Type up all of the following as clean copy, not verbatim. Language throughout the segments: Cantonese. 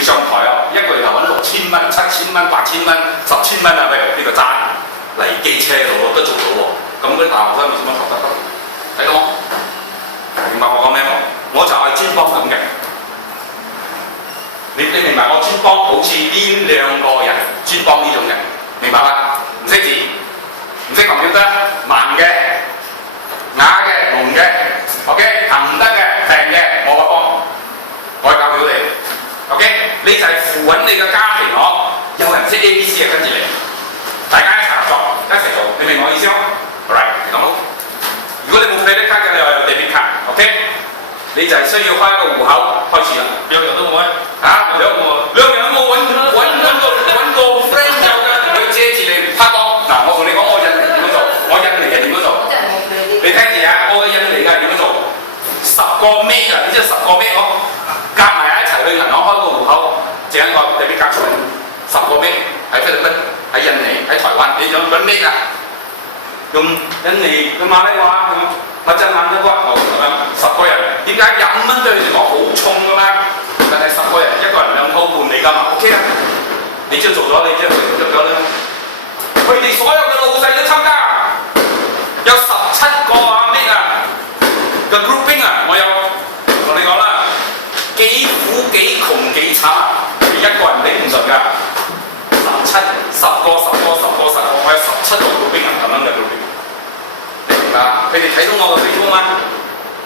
佢上台啊，一個月頭揾6000蚊、7000蚊、8000蚊、10,000蚊啊！喂，呢個爭嚟機車度都做到喎。咁嗰啲大學生點樣學得？睇到冇？明白我講咩冇？我就係專幫咁嘅。你明白我專幫好似呢兩個人專幫呢種人，明白啦？唔識字，唔識講表得，盲嘅、啞嘅、聾嘅 ，OK， 行唔得嘅、病嘅，我會幫，我教表你 ，OK， 你就係扶穩你嘅家庭我，有人識 ABC 嘅跟住你，大家一齊合作，一齊做，你明我意思嗎 ？Alright， 咁好。如果你冇 credit card嘅，你話有 debit card，OK， 你就係需要開一個戶口開始啦。兩樣都冇咩？嚇，兩樣都冇揾個 friend 有㗎，佢遮住你拍檔。嗱，我同你講，我印尼點樣做，我印尼係點樣做？你聽住啊，我嘅印尼係點樣做？10個 Meg 啊，你知道10個 Meg 我夾埋一齊去銀行開個戶口，整一個 debit card 出嚟，10個 Meg 喺菲律賓、喺印尼、喺台灣，你想揾 Meg 啊？用印尼嘅馬來話咁，或者馬來話咁樣，10個人點解25蚊對佢哋講好重㗎嘛？但係10個人一個人2套半你㗎嘛 ，OK 啦。你只要做咗，你只要做咗啦。佢哋所有嘅老細都參加，有17個啊咩啊嘅 grouping 啊，我有同你講啦，幾苦幾窮幾慘啊，一個人頂唔順㗎。10個，我有17個 grouping 咁樣嘅 grouping。你明白？佢哋睇到我嘅 Facebook 嗎？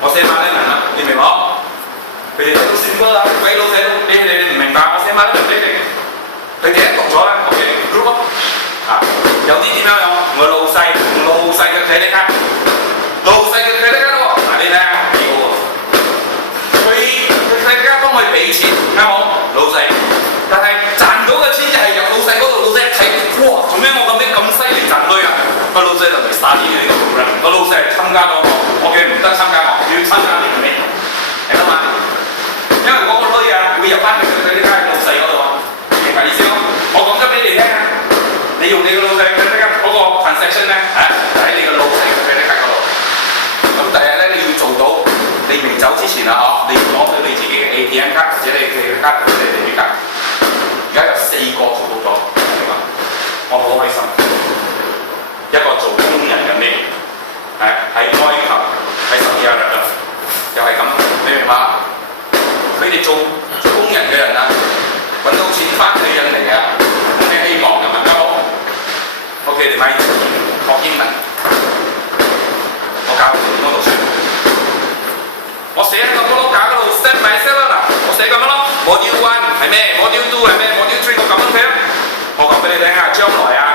我寫馬來文啦，你明冇？佢哋睇到選歌啊，鬼佬寫到俾佢哋，你唔明白？我寫馬來文俾你，佢哋一讀咗咧 ，OK group 啊，有啲點樣樣？我老細嘅 credit card， 老細嘅 credit card 喎，嗱你睇下幾好喎，佢 credit card 幫佢俾錢，啱冇？老細，但係賺到嘅錢就係由老細嗰度，老細睇，哇，做咩我咁犀利賺女啊？個老細就嚟打啲呢個 program， 個老細係參加咗我嘅唔得參加我，要參加你嘅咩？明白嘛？因為嗰個女啊會入翻佢呢間老細嗰度啊，明白意思咯？我講咗俾你聽啊，你用你個老細嘅呢間嗰個 transaction 咧嚇，喺你個老細嘅呢間嗰度。咁第日咧你要做到，你未走之前啊嗬，你要攞到你自己嘅 ATM 卡或者你嘅卡或者你嘅卡。而家有4個做到咗，明白？我好開心。一個做工人嘅咩？喺埃及、喺沙特阿拉伯，又係咁，你明白？佢哋做工人嘅人啊，揾到錢翻去印尼啊，咩希望㗎嘛？啱冇 ？OK， 你咪學英文，我教你點樣讀書。我寫喺個嗰碌架嗰度 step by step 啦，嗱，我寫咁樣咯。Module 1係咩？Module 2係咩？Module 3我咁樣寫。我講俾你聽啊，將來啊。